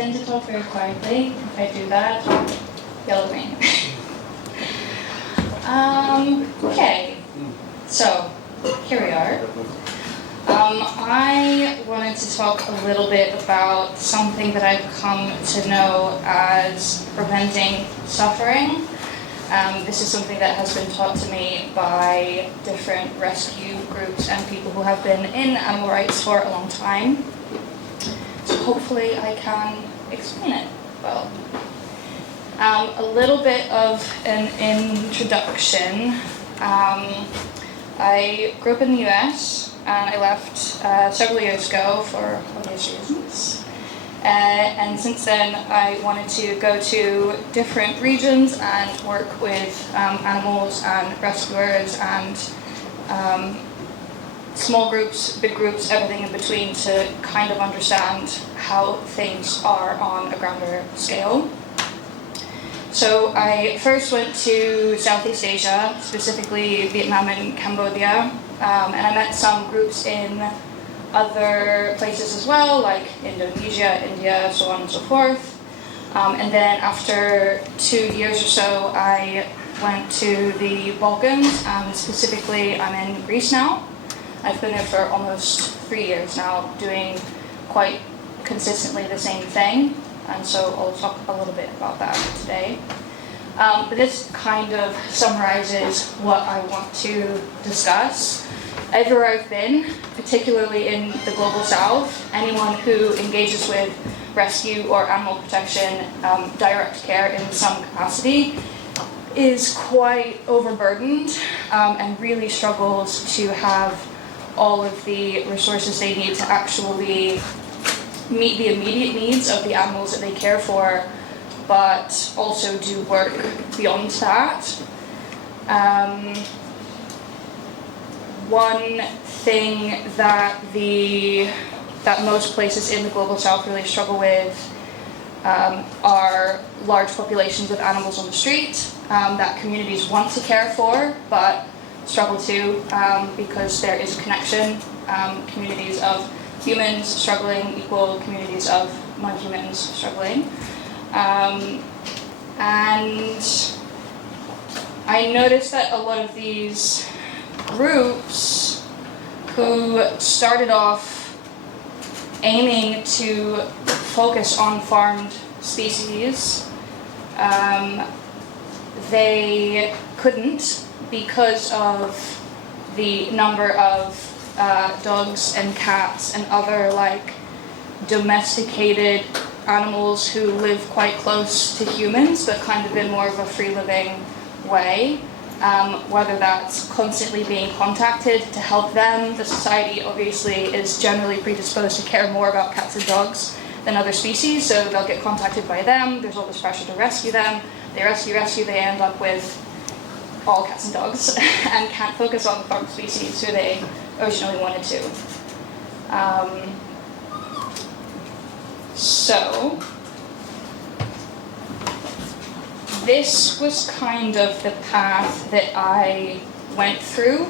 tend to talk very quietly. If I do that, yell at me. Okay, so here we are. I wanted to talk a little bit about something that I've come to know as preventing suffering. This is something that has been taught to me by different rescue groups and people who have been in animal rights for a long time. So hopefully I can explain it well. A little bit of an introduction. I grew up in the US and I left several years ago for obvious reasons. And since then I wanted to go to different regions and work with animals and rescuers and small groups, big groups, everything in between to kind of understand how things are on a grander scale. So I first went to Southeast Asia, specifically Vietnam and Cambodia, and I met some groups in other places as well, like Indonesia, India, so on and so forth. And then after 2 years or so, I went to the Balkans, and specifically I'm in Greece now. I've been there for almost 3 years now, doing quite consistently the same thing. And so I'll talk a little bit about that today. But this kind of summarizes what I want to discuss. Everywhere I've been, particularly in the Global South, anyone who engages with rescue or animal protection, direct care in some capacity, is quite overburdened and really struggles to have all of the resources they need to actually meet the immediate needs of the animals that they care for, but also do work beyond that. One thing that most places in the Global South really struggle with are large populations of animals on the street that communities want to care for, but struggle to because there is a connection. Communities of humans struggling equal communities of non-humans struggling. And I noticed that a lot of these groups who started off aiming to focus on farmed species, they couldn't because of the number of dogs and cats and other like domesticated animals who live quite close to humans but kind of in more of a free living way, whether that's constantly being contacted to help them. The society obviously is generally predisposed to care more about cats and dogs than other species, so they'll get contacted by them. There's all this pressure to rescue them. They rescue, they end up with all cats and dogs and can't focus on the farm species who they originally wanted to. So this was kind of the path that I went through.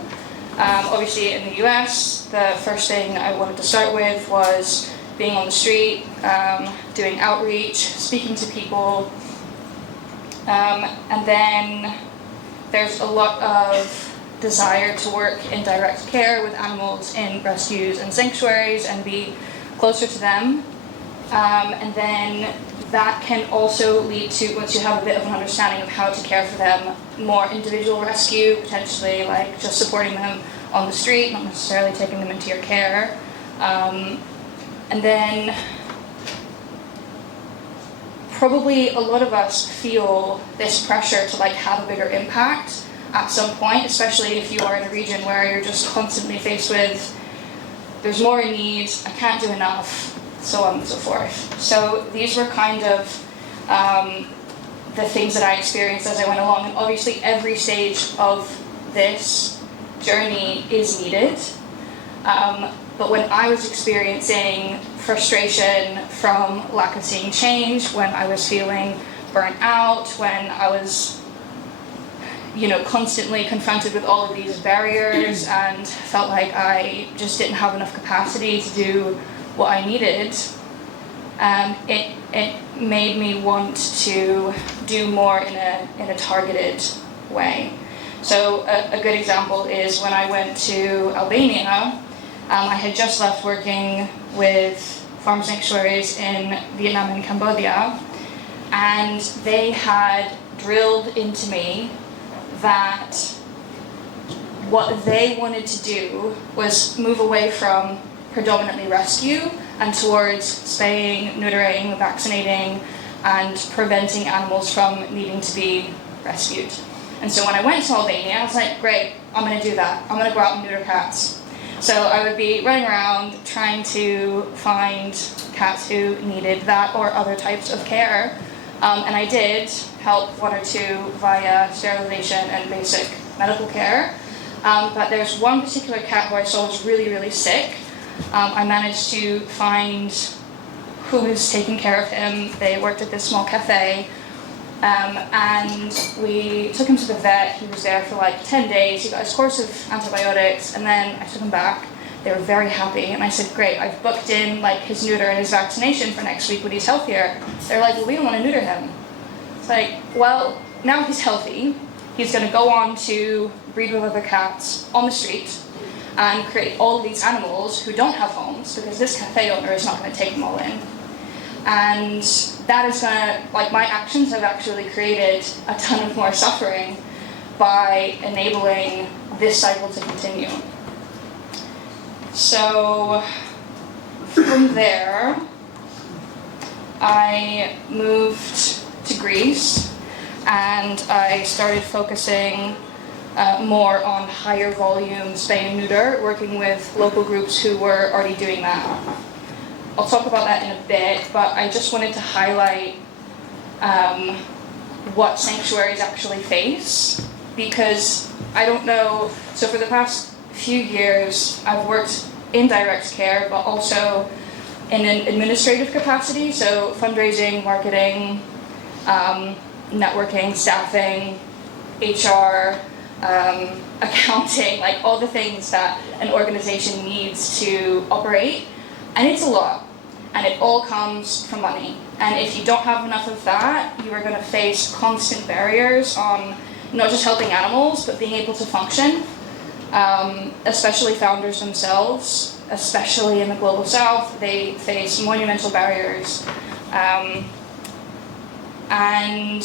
Obviously in the US, the first thing I wanted to start with was being on the street, doing outreach, speaking to people, and then there's a lot of desire to work in direct care with animals in rescues and sanctuaries and be closer to them. And then that can also lead to, once you have a bit of an understanding of how to care for them, more individual rescue, potentially like just supporting them on the street, not necessarily taking them into your care. And then probably a lot of us feel this pressure to like have a bigger impact at some point, especially if you are in a region where you're just constantly faced with, there's more in need, I can't do enough, so on and so forth. So these were kind of the things that I experienced as I went along, and obviously every stage of this journey is needed. But when I was experiencing frustration from lack of seeing change, when I was feeling burnt out, when I was constantly confronted with all of these barriers and felt like I just didn't have enough capacity to do what I needed, it made me want to do more in a targeted way. So a good example is when I went to Albania, I had just left working with farm sanctuaries in Vietnam and Cambodia, and they had drilled into me that what they wanted to do was move away from predominantly rescue and towards spaying, neutering, vaccinating, and preventing animals from needing to be rescued. And so when I went to Albania, I was like, great, I'm going to do that. I'm going to go out and neuter cats. So I would be running around trying to find cats who needed that or other types of care. And I did help one or two via sterilization and basic medical care. But there's one particular cat who I saw was really, really sick. I managed to find who was taking care of him. They worked at this small cafe. And we took him to the vet. He was there for like 10 days. He got his course of antibiotics, and then I took him back. They were very happy, and I said, great, I've booked in like his neuter and his vaccination for next week when he's healthier. They're like, well, we don't want to neuter him. It's like, well, now he's healthy. He's going to go on to breed with other cats on the street and create all of these animals who don't have homes, because this cafe owner is not going to take them all in. And that is going to, like, my actions have actually created a ton of more suffering by enabling this cycle to continue. So from there, I moved to Greece, and I started focusing more on higher volume spay and neuter, working with local groups who were already doing that. I'll talk about that in a bit, but I just wanted to highlight what sanctuaries actually face, because I don't know, so for the past few years I've worked in direct care, but also in an administrative capacity, so fundraising, marketing, networking, staffing, HR, accounting, like all the things that an organization needs to operate. And it's a lot, and it all comes from money. And if you don't have enough of that, you are going to face constant barriers on not just helping animals, but being able to function, especially founders themselves, especially in the Global South. They face monumental barriers. And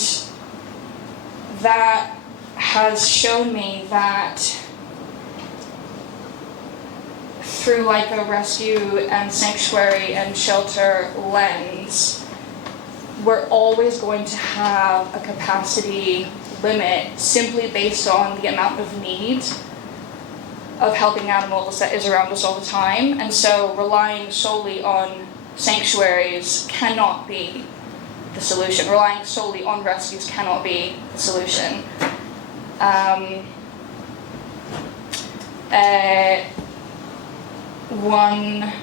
that has shown me that through like a rescue and sanctuary and shelter lens, we're always going to have a capacity limit simply based on the amount of need of helping animals that is around us all the time. And so relying solely on sanctuaries cannot be the solution. Relying solely on rescues cannot be the solution. One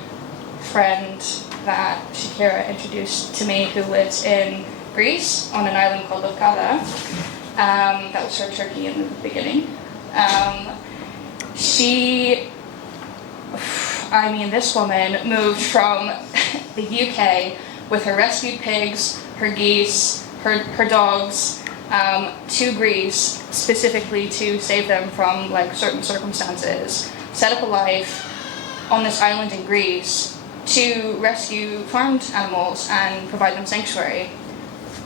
friend that Shakira introduced to me, who lives in Greece on an island called Lefkada, that was her Turkey in the beginning. This woman moved from the UK with her rescued pigs, her geese, her dogs, to Greece specifically to save them from like certain circumstances, set up a life on this island in Greece to rescue farmed animals and provide them sanctuary.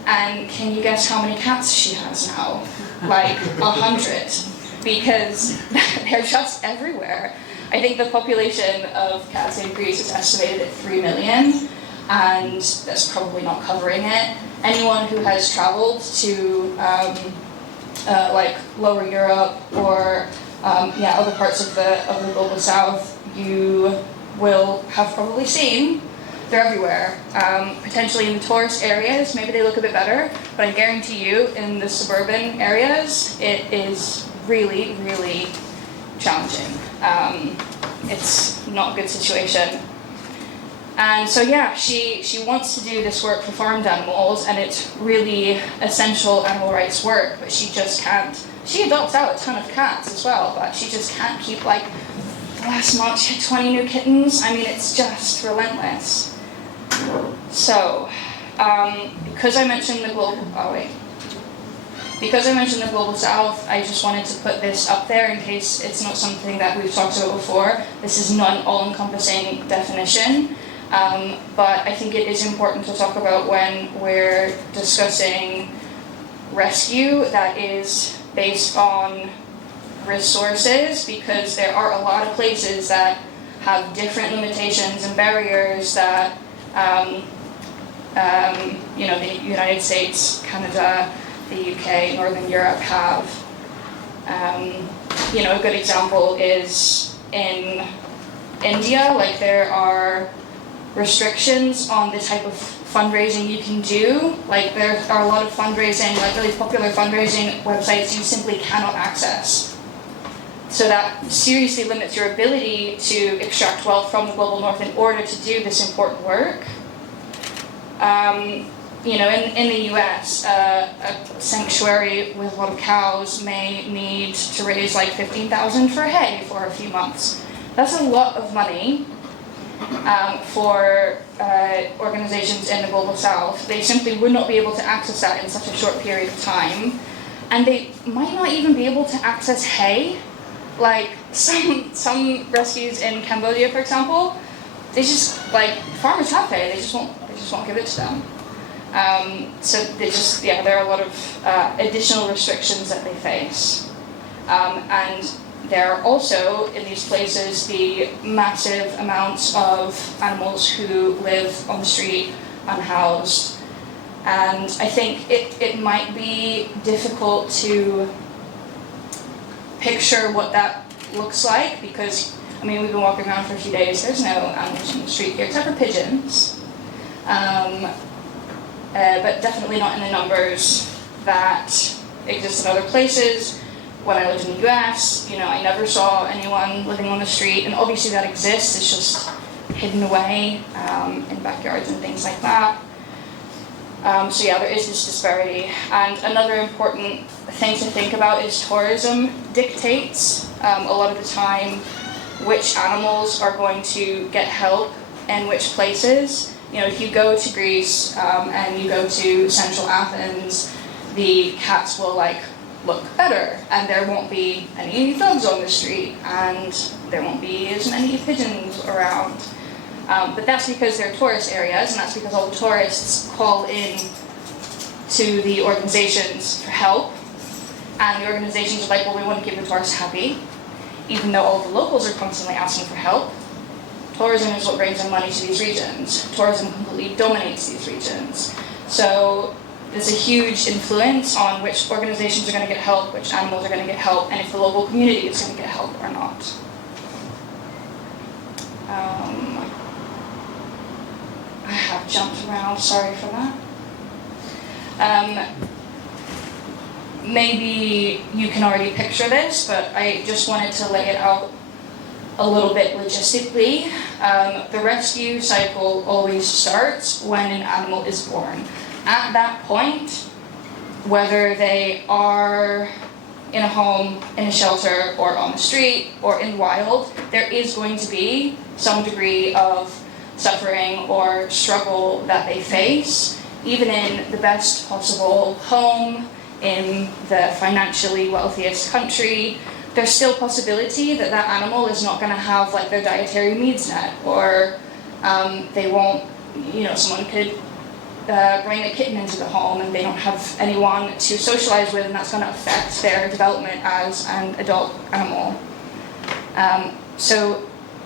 And can you guess how many cats she has now? Like 100, because they're just everywhere. I think the population of cats in Greece is estimated at 3 million, and that's probably not covering it. Anyone who has traveled to like Lower Europe or other parts of the Global South, you will have probably seen they're everywhere. Potentially in the tourist areas, maybe they look a bit better, but I guarantee you in the suburban areas, it is really, really challenging. It's not a good situation. And so she wants to do this work for farmed animals, and it's really essential animal rights work, but she just can't. She adopts out a ton of cats as well, but she just can't keep, like, last month she had 20 new kittens. I mean, it's just relentless. So, because I mentioned the global South, I just wanted to put this up there in case it's not something that we've talked about before. This is not an all-encompassing definition, but I think it is important to talk about when we're discussing rescue that is based on resources, because there are a lot of places that have different limitations and barriers that the United States, Canada, the UK, Northern Europe have. A good example is in India, like there are restrictions on the type of fundraising you can do. Like there are a lot of fundraising, like really popular fundraising websites you simply cannot access. So that seriously limits your ability to extract wealth from the global north in order to do this important work. In the US, a sanctuary with a lot of cows may need to raise like $15,000 for hay for a few months. That's a lot of money for organizations in the global south. They simply would not be able to access that in such a short period of time. And they might not even be able to access hay. Like some rescues in Cambodia, for example, they just, like, farmers have hay, they just won't give it to them. So there are a lot of additional restrictions that they face. And there are also, in these places, the massive amounts of animals who live on the street, unhoused. And I think it might be difficult to picture what that looks like, because, we've been walking around for a few days, there's no animals on the street here, except for pigeons. But definitely not in the numbers that exist in other places. When I lived in the US, I never saw anyone living on the street, and obviously that exists, it's just hidden away in backyards and things like that. There is this disparity. And another important thing to think about is tourism dictates a lot of the time which animals are going to get help and which places. If you go to Greece and you go to central Athens, the cats will look better, and there won't be any dogs on the street, and there won't be as many pigeons around. But that's because they're tourist areas, and that's because all the tourists call in to the organizations for help, and the organizations are like, well, we want to keep the tourists happy, even though all the locals are constantly asking for help. Tourism is what brings in money to these regions. Tourism completely dominates these regions. So there's a huge influence on which organizations are going to get help, which animals are going to get help, and if the local community is going to get help or not. I have jumped around, sorry for that. Maybe you can already picture this, but I just wanted to lay it out a little bit logistically. The rescue cycle always starts when an animal is born. At that point, whether they are in a home, in a shelter, or on the street, or in the wild, there is going to be some degree of suffering or struggle that they face, even in the best possible home, in the financially wealthiest country. There's still possibility that that animal is not going to have their dietary needs met, or they won't, someone could bring a kitten into the home and they don't have anyone to socialize with, and that's going to affect their development as an adult animal. So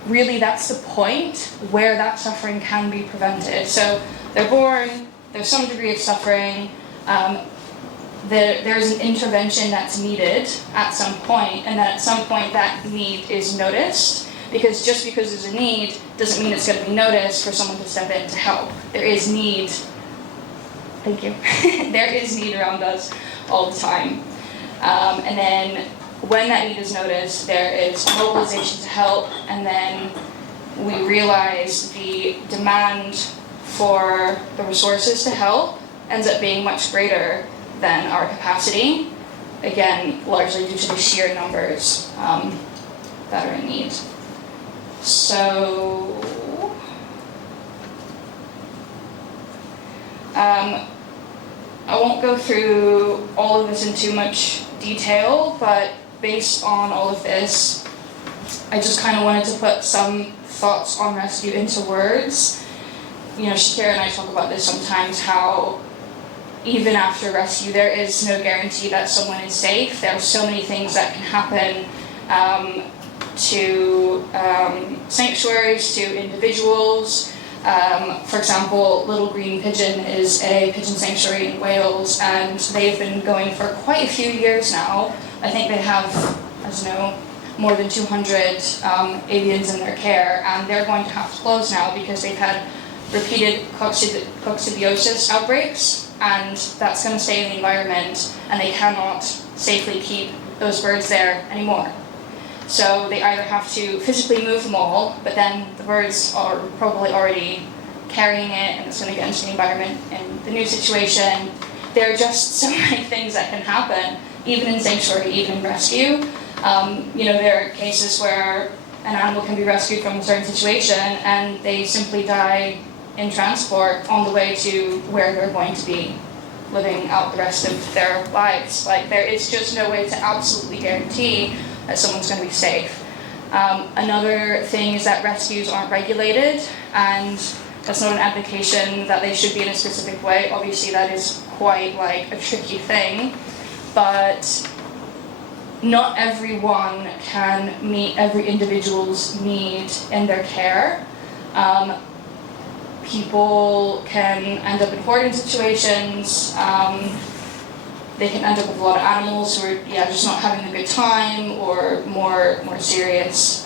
really that's the point where that suffering can be prevented. So they're born, there's some degree of suffering, there's an intervention that's needed at some point, and then at some point that need is noticed, because just because there's a need doesn't mean it's going to be noticed for someone to step in to help. There is need. Thank you. There is need around us all the time. And then when that need is noticed, there is mobilization to help, and then we realize the demand for the resources to help ends up being much greater than our capacity, again, largely due to the sheer numbers that are in need. So, I won't go through all of this in too much detail, but based on all of this, I just kind of wanted to put some thoughts on rescue into words. You know, Shakira and I talk about this sometimes, how even after rescue, there is no guarantee that someone is safe. There are so many things that can happen to sanctuaries, to individuals. For example, Little Green Pigeon is a pigeon sanctuary in Wales, and they've been going for quite a few years now. I think they have, as you know, more than 200 avians in their care, and they're going to have to close now because they've had repeated coccidiosis outbreaks, and that's going to stay in the environment, and they cannot safely keep those birds there anymore. So they either have to physically move them all, but then the birds are probably already carrying it, and it's going to get into the environment in the new situation. There are just so many things that can happen, even in sanctuary, even in rescue. You know, there are cases where an animal can be rescued from a certain situation, and they simply die in transport on the way to where they're going to be living out the rest of their lives. Like, there is just no way to absolutely guarantee that someone's going to be safe. Another thing is that rescues aren't regulated, and that's not an advocation that they should be in a specific way. Obviously, that is quite like a tricky thing, but not everyone can meet every individual's need in their care. People can end up in hoarding situations. They can end up with a lot of animals who are just not having a good time, or more serious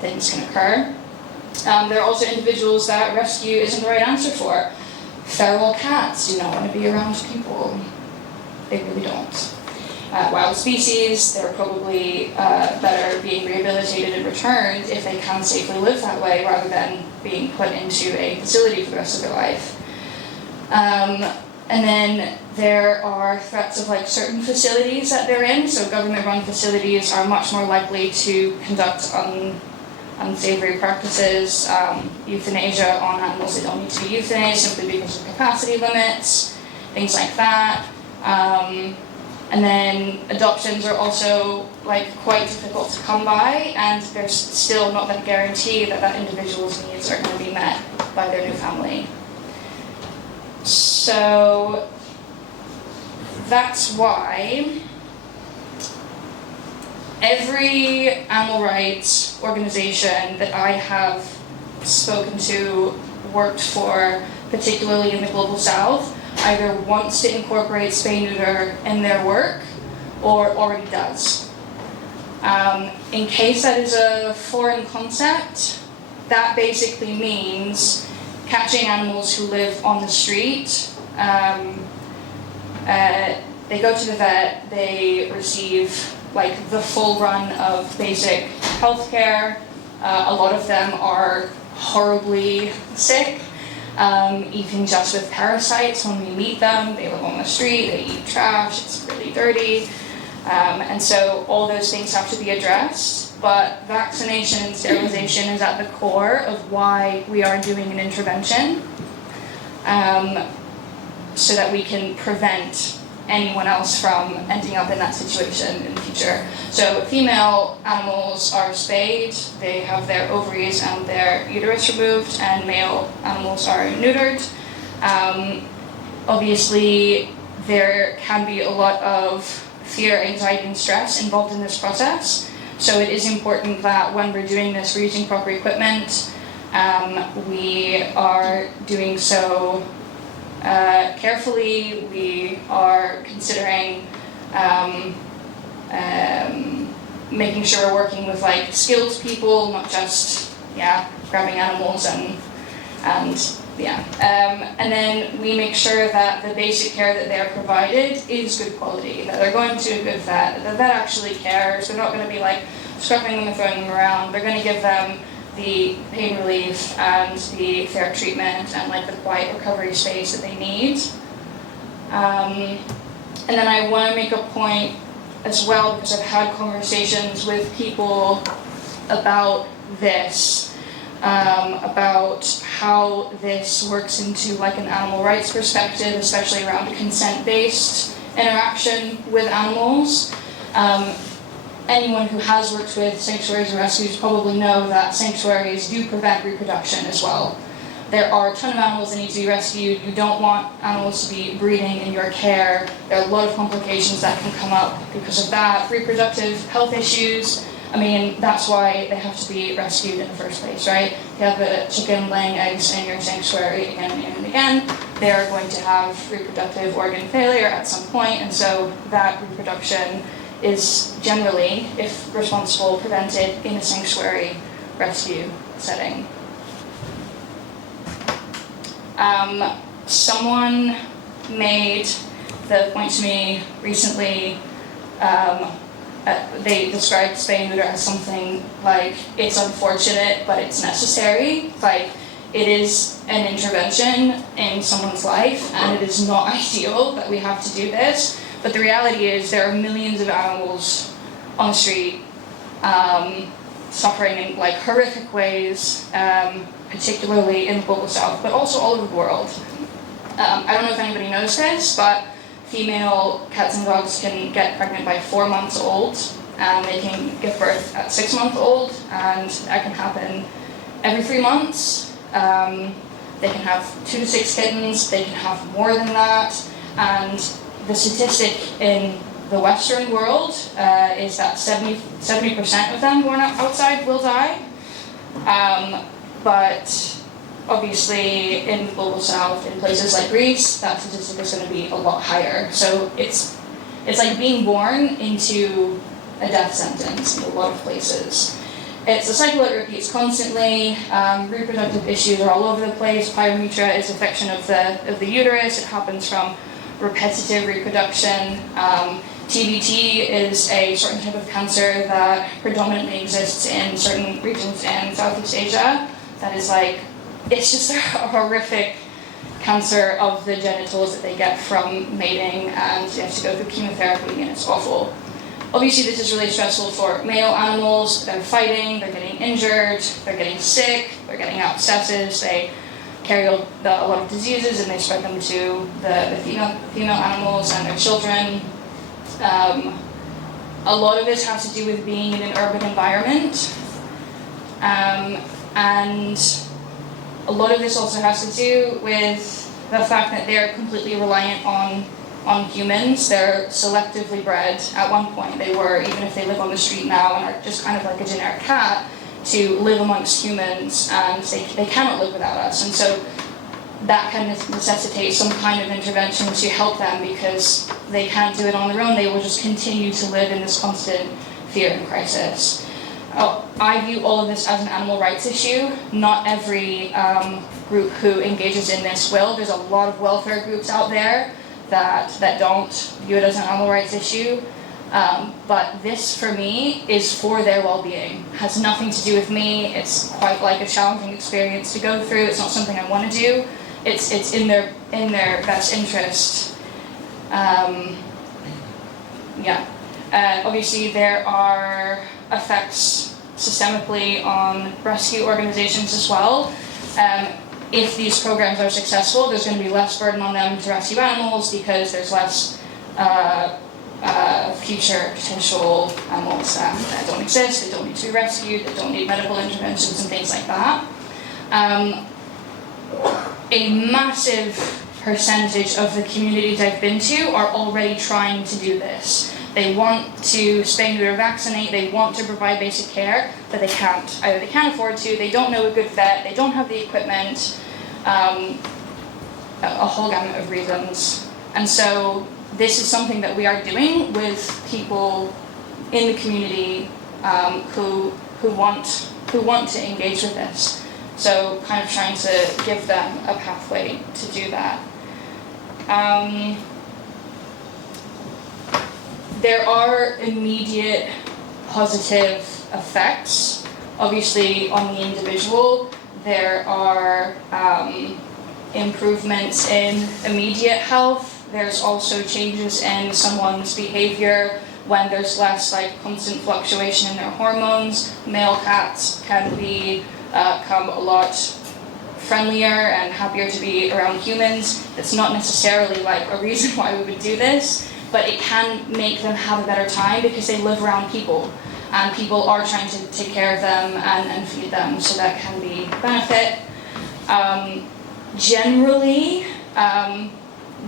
things can occur. There are also individuals that rescue isn't the right answer for. Feral cats do not want to be around people. They really don't. Wild species, they're probably better being rehabilitated and returned if they can safely live that way, rather than being put into a facility for the rest of their life. And then there are threats of like certain facilities that they're in. So government-run facilities are much more likely to conduct unsavory practices, euthanasia on animals that don't need to be euthanized simply because of capacity limits, things like that. And then adoptions are also like quite difficult to come by, and there's still not that guarantee that that individual's needs are going to be met by their new family. So that's why every animal rights organization that I have spoken to, worked for, particularly in the Global South, either wants to incorporate spay-neuter in their work or already does. In case that is a foreign concept, that basically means catching animals who live on the street. They go to the vet, they receive like the full run of basic health care. A lot of them are horribly sick, even just with parasites. When we meet them, they live on the street, they eat trash, it's really dirty. And so all those things have to be addressed. But vaccination and sterilization is at the core of why we are doing an intervention, so that we can prevent anyone else from ending up in that situation in the future. So female animals are spayed, they have their ovaries and their uterus removed, and male animals are neutered. Obviously, there can be a lot of fear, anxiety, and stress involved in this process. So it is important that when we're doing this, we're using proper equipment. We are doing so carefully. We are considering making sure we're working with like skilled people, not just grabbing animals and then we make sure that the basic care that they are provided is good quality, that they're going to a good vet, that the vet actually cares. They're not going to be like scrubbing them and throwing them around. They're going to give them the pain relief and the fair treatment and like the quiet recovery space that they need. And then I want to make a point as well, because I've had conversations with people about this, about how this works into like an animal rights perspective, especially around consent-based interaction with animals. Anyone who has worked with sanctuaries or rescues probably know that sanctuaries do prevent reproduction as well. There are a ton of animals that need to be rescued. You don't want animals to be breeding in your care. There are a lot of complications that can come up because of that. Reproductive health issues. I mean, that's why they have to be rescued in the first place, right? If you have a chicken laying eggs in your sanctuary again and again and again, they are going to have reproductive organ failure at some point, and so that reproduction is generally, if responsible, prevented in a sanctuary rescue setting. Someone made the point to me recently, they described spay and neuter as something like, it's unfortunate, but it's necessary. Like, it is an intervention in someone's life, and it is not ideal that we have to do this. But the reality is there are millions of animals on the street suffering in like horrific ways, particularly in the global south, but also all over the world. I don't know if anybody knows this, but female cats and dogs can get pregnant by 4 months old, and they can give birth at 6 months old, and that can happen every 3 months. They can have 2 to 6 kittens, they can have more than that, and the statistic in the Western world is that 70% of them born outside will die. But obviously in the global south, in places like Greece, that statistic is going to be a lot higher. So it's like being born into a death sentence in a lot of places. It's a cycle that repeats constantly. Reproductive issues are all over the place. Pyometra is affection of the uterus. It happens from repetitive reproduction. TBT is a certain type of cancer that predominantly exists in certain regions in Southeast Asia. That is like, it's just a horrific cancer of the genitals that they get from mating, and you have to go through chemotherapy, and it's awful. Obviously this is really stressful for male animals. They're fighting, they're getting injured, they're getting sick, they're getting abscesses, they carry a lot of diseases, and they spread them to the female animals and their children. A lot of this has to do with being in an urban environment, and a lot of this also has to do with the fact that they're completely reliant on humans. They're selectively bred. At one point they were, even if they live on the street now and are just kind of like a generic cat, to live amongst humans, and they cannot live without us. And so that can necessitate some kind of intervention to help them, because they can't do it on their own. They will just continue to live in this constant fear and crisis. I view all of this as an animal rights issue. Not every group who engages in this will. There's a lot of welfare groups out there that don't view it as an animal rights issue. But this, for me, is for their well-being. It has nothing to do with me. It's quite like a challenging experience to go through. It's not something I want to do. It's in their best interest. Obviously, there are effects systemically on rescue organizations as well. If these programs are successful, there's going to be less burden on them to rescue animals, because there's less future potential animals that don't exist, that don't need to be rescued, that don't need medical interventions and things like that. A massive percentage of the communities I've been to are already trying to do this. They want to spay, neuter, vaccinate, they want to provide basic care, but they can't. Either they can't afford to, they don't know a good vet, they don't have the equipment, a whole gamut of reasons. And so this is something that we are doing with people in the community who want to engage with this. So kind of trying to give them a pathway to do that. There are immediate positive effects, obviously, on the individual. There are improvements in immediate health. There's also changes in someone's behavior when there's less constant fluctuation in their hormones. Male cats can become a lot friendlier and happier to be around humans. That's not necessarily like a reason why we would do this, but it can make them have a better time because they live around people, and people are trying to take care of them and feed them, so that can be a benefit. Generally,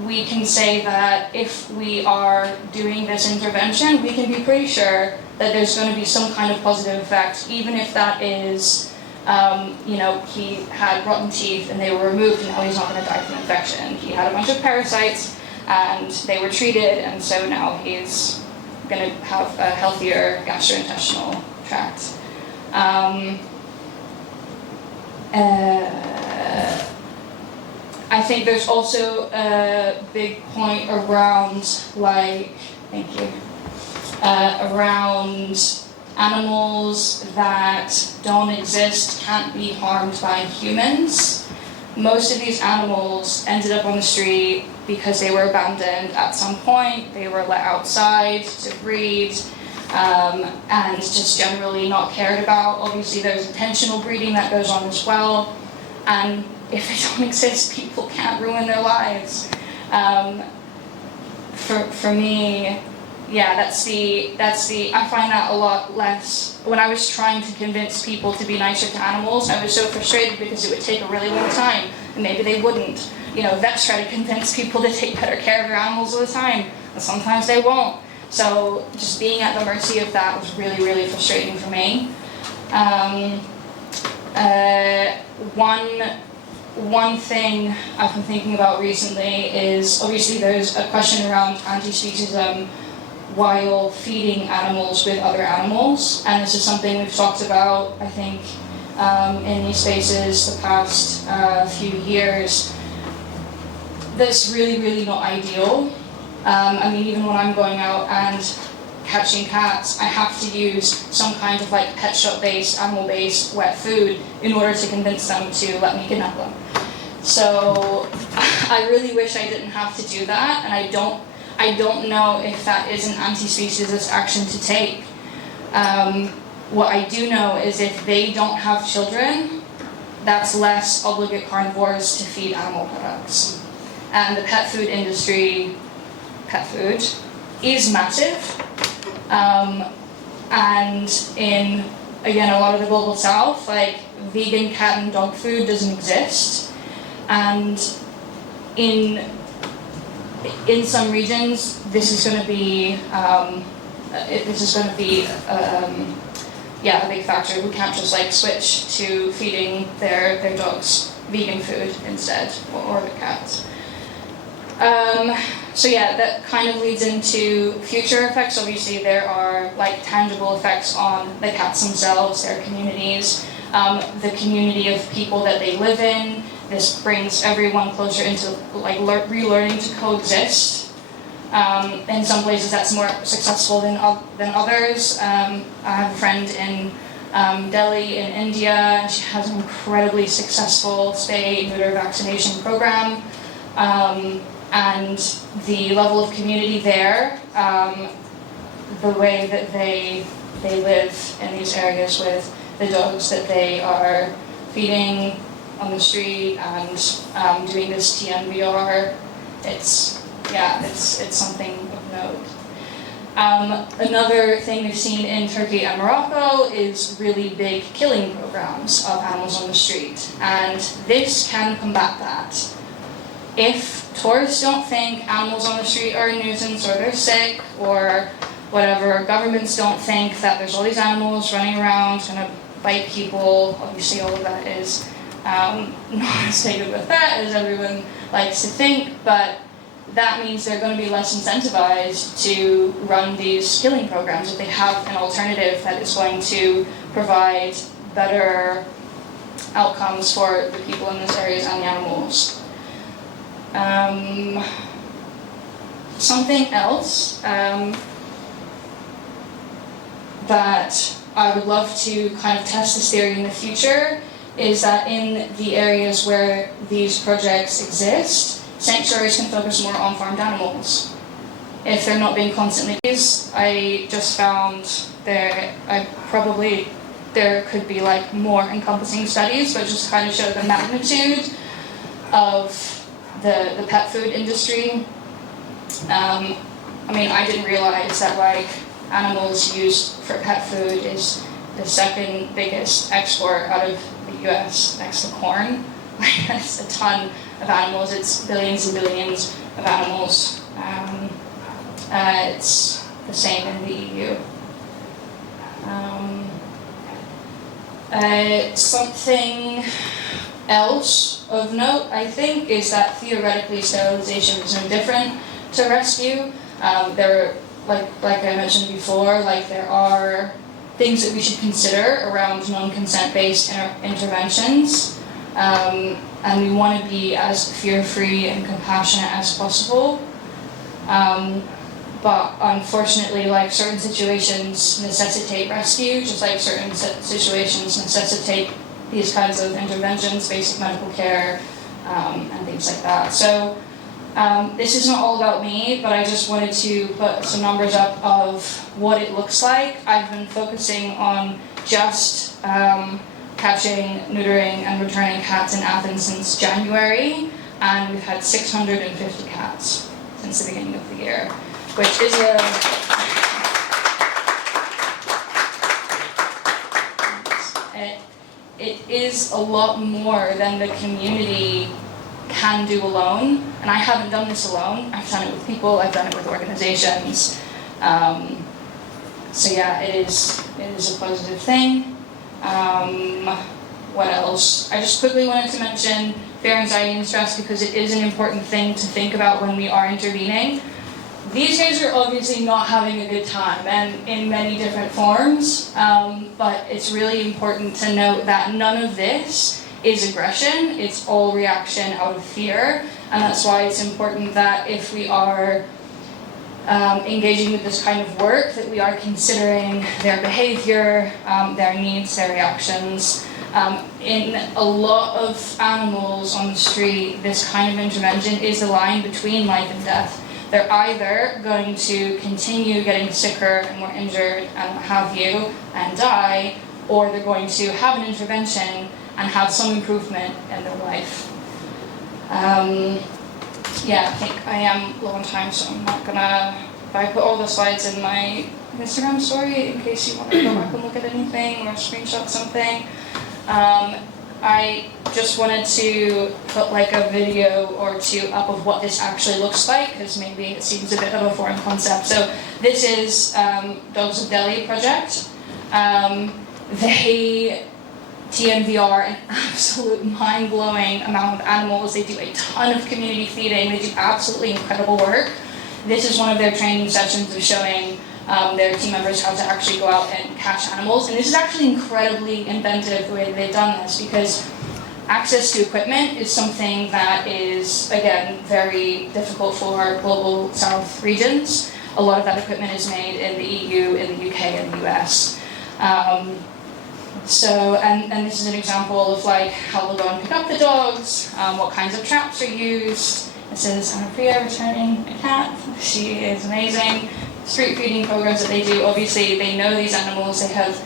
we can say that if we are doing this intervention, we can be pretty sure that there's going to be some kind of positive effect, even if that is, he had rotten teeth and they were removed and now he's not going to die from infection. He had a bunch of parasites and they were treated, and so now he's going to have a healthier gastrointestinal tract. I think there's also a big point around, around animals that don't exist, can't be harmed by humans. Most of these animals ended up on the street because they were abandoned at some point. They were let outside to breed, and just generally not cared about. Obviously there's intentional breeding that goes on as well, and if they don't exist, people can't ruin their lives. For me, yeah, that's the. I find that a lot less. When I was trying to convince people to be nicer to animals, I was so frustrated because it would take a really long time, and maybe they wouldn't. Vets try to convince people to take better care of their animals all the time, and sometimes they won't. So just being at the mercy of that was really, really frustrating for me. One thing I've been thinking about recently is, obviously there's a question around anti-speciesism while feeding animals with other animals, and this is something we've talked about, I think, in these spaces the past few years. That's really, really not ideal. Even when I'm going out and catching cats, I have to use some kind of pet shop-based, animal-based wet food in order to convince them to let me kidnap them. So I really wish I didn't have to do that, and I don't know if that is an anti-speciesist action to take. What I do know is if they don't have children, that's less obligate carnivores to feed animal products. And the pet food industry, pet food, is massive. And in, again, a lot of the global south, vegan cat and dog food doesn't exist. And in some regions, this is going to be a big factor. We can't just switch to feeding their dogs vegan food instead, or the cats. So yeah, that kind of leads into future effects. Obviously there are tangible effects on the cats themselves, their communities, the community of people that they live in. This brings everyone closer into relearning to coexist. In some places that's more successful than others. I have a friend in Delhi in India, and she has an incredibly successful spay-neuter vaccination program. And the level of community there, the way that they live in these areas with the dogs that they are feeding on the street and doing this TNVR, it's something of note. Another thing we've seen in Turkey and Morocco is really big killing programs of animals on the street, and this can combat that. If tourists don't think animals on the street are a nuisance or they're sick or whatever, governments don't think that there's all these animals running around trying to bite people, obviously all of that is not as big of a threat as everyone likes to think, but that means they're going to be less incentivized to run these killing programs if they have an alternative that is going to provide better outcomes for the people in these areas and the animals. Something else that I would love to kind of test this theory in the future is that in the areas where these projects exist, sanctuaries can focus more on farmed animals. If they're not being constantly used, I just found there's there could be like more encompassing studies, but just kind of show the magnitude of the pet food industry. I mean, I didn't realize that like animals used for pet food is the second biggest export out of the US next to corn. Like, that's a ton of animals. It's billions and billions of animals. It's the same in the EU. Something else of note, I think, is that theoretically sterilization is no different to rescue. There, like I mentioned before, like there are things that we should consider around non-consent based interventions, and we want to be as fear-free and compassionate as possible. But unfortunately, like certain situations necessitate rescue, just like certain situations necessitate these kinds of interventions, basic medical care, and things like that. So this is not all about me, but I just wanted to put some numbers up of what it looks like. I've been focusing on just catching, neutering, and returning cats in Athens since January, and we've had 650 cats since the beginning of the year, which is it is a lot more than the community can do alone, and I haven't done this alone. I've done it with people, I've done it with organizations. So yeah, it is a positive thing. What else? I just quickly wanted to mention fear, anxiety, and stress because it is an important thing to think about when we are intervening. These guys are obviously not having a good time, and in many different forms, but it's really important to note that none of this is aggression, it's all reaction out of fear, and that's why it's important that if we are engaging with this kind of work, that we are considering their behavior, their needs, their reactions. In a lot of animals on the street, this kind of intervention is the line between life and death. They're either going to continue getting sicker and more injured and what have you and die, or they're going to have an intervention and have some improvement in their life. Yeah, I think I am low on time, so I'm not gonna, if I put all the slides in my Instagram story in case you want to go back and look at anything or screenshot something. I just wanted to put like a video or two up of what this actually looks like, because maybe it seems a bit of a foreign concept. So this is Dogs of Delhi project. They TNVR an absolute mind-blowing amount of animals. They do a ton of community feeding. They do absolutely incredible work. This is one of their training sessions of showing their team members how to actually go out and catch animals. And this is actually incredibly inventive the way that they've done this, because access to equipment is something that is, again, very difficult for global south regions. A lot of that equipment is made in the EU, in the UK, and the US. And this is an example of like how they'll go and pick up the dogs, what kinds of traps are used. This is Anna-Priya returning a cat. She is amazing. Street feeding programs that they do, obviously they know these animals, they have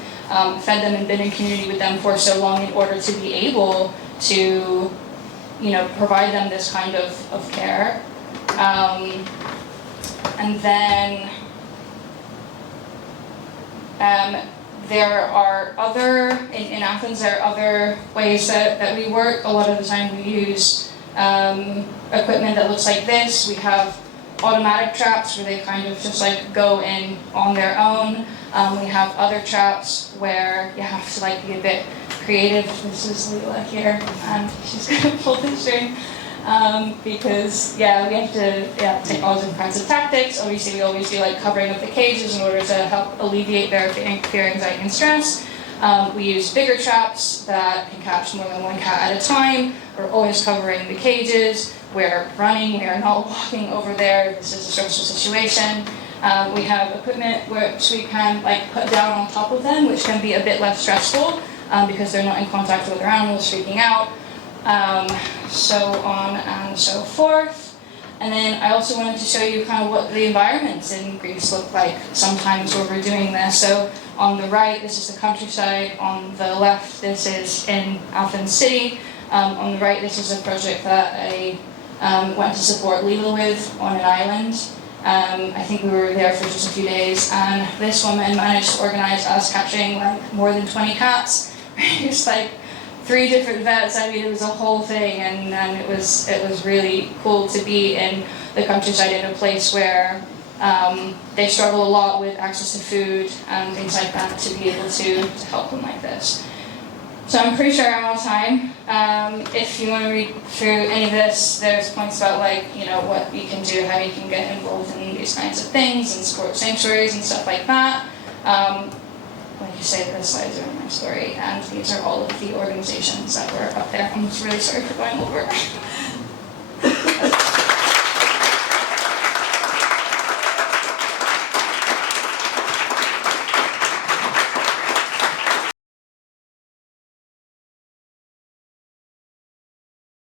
fed them and been in community with them for so long in order to be able to, provide them this kind of care. And then there are other, in Athens, there are other ways that we work. A lot of the time we use equipment that looks like this. We have automatic traps where they kind of just like go in on their own. We have other traps where you have to like be a bit creative. This is Leela here, and she's gonna pull the string. Because we have to take all different kinds of tactics. Obviously, we always do like covering up the cages in order to help alleviate their fear, anxiety, and stress. We use bigger traps that can catch more than one cat at a time. We're always covering the cages. We're running. We are not walking over there. This is a stressful situation. We have equipment which we can like put down on top of them, which can be a bit less stressful because they're not in contact with other animals freaking out. So on and so forth. And then I also wanted to show you kind of what the environments in Greece look like sometimes where we're doing this. So On the right, this is the countryside. On the left, this is in Athens City. On the right, this is a project that I went to support Lila with on an island. I think we were there for just a few days, and this woman managed to organize us catching like more than 20 cats. Just like 3 different vets. I mean, it was a whole thing, and it was really cool to be in the countryside in a place where they struggle a lot with access to food and things like that, to be able to help them like this. So I'm pretty sure I'm out of time. If you want to read through any of this, there's points about like, you know, what you can do, how you can get involved in these kinds of things and support sanctuaries and stuff like that. Like I say, the slides are in my story, and these are all of the organizations that were up there. I'm just really sorry for going over.